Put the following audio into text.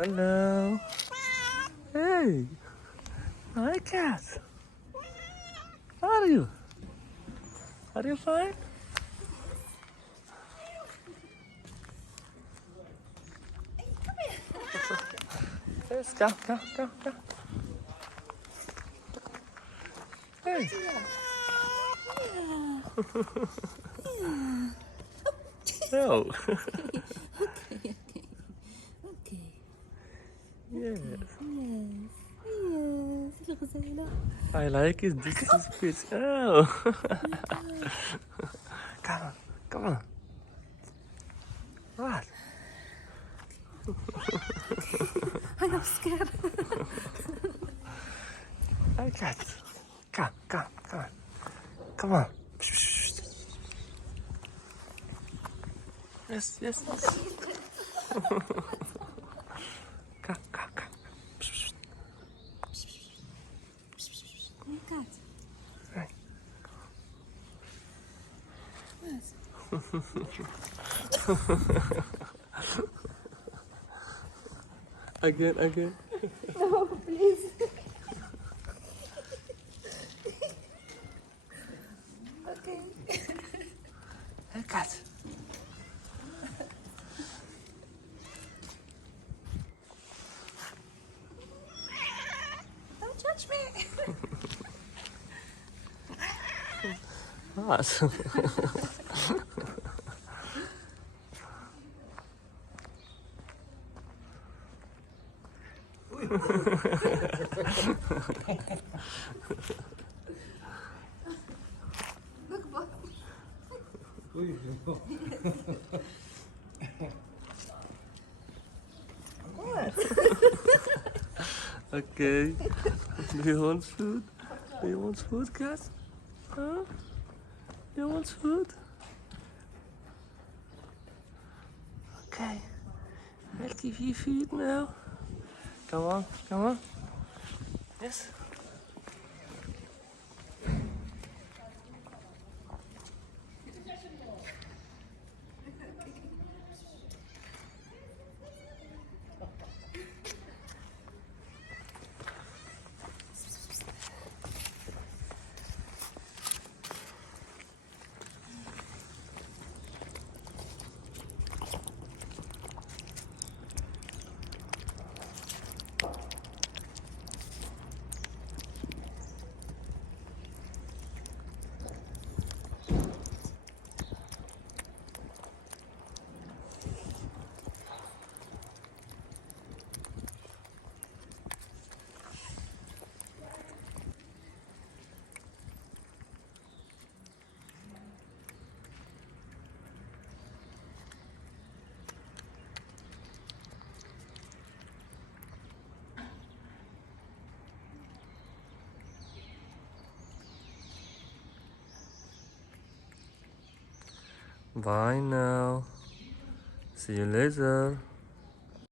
Hello. Hey. Hi, cat. How are you? Are you fine? Yes, come. Hey. No. Okay. Yes. Yes. Rosanna. I like it. This is pretty. Oh. Come on. What? I'm scared. Hi, cat. Come on. Come on. Yes. Come. My cat. Hey. Again. No, please. Okay. Hey, cat. Don't touch me. What? Look, boy. What? Okay. Do you want food? Do you want food, cat? Huh? Do you want food? Okay. I'll give you food now. Come on. Yes. Bye now. See you later.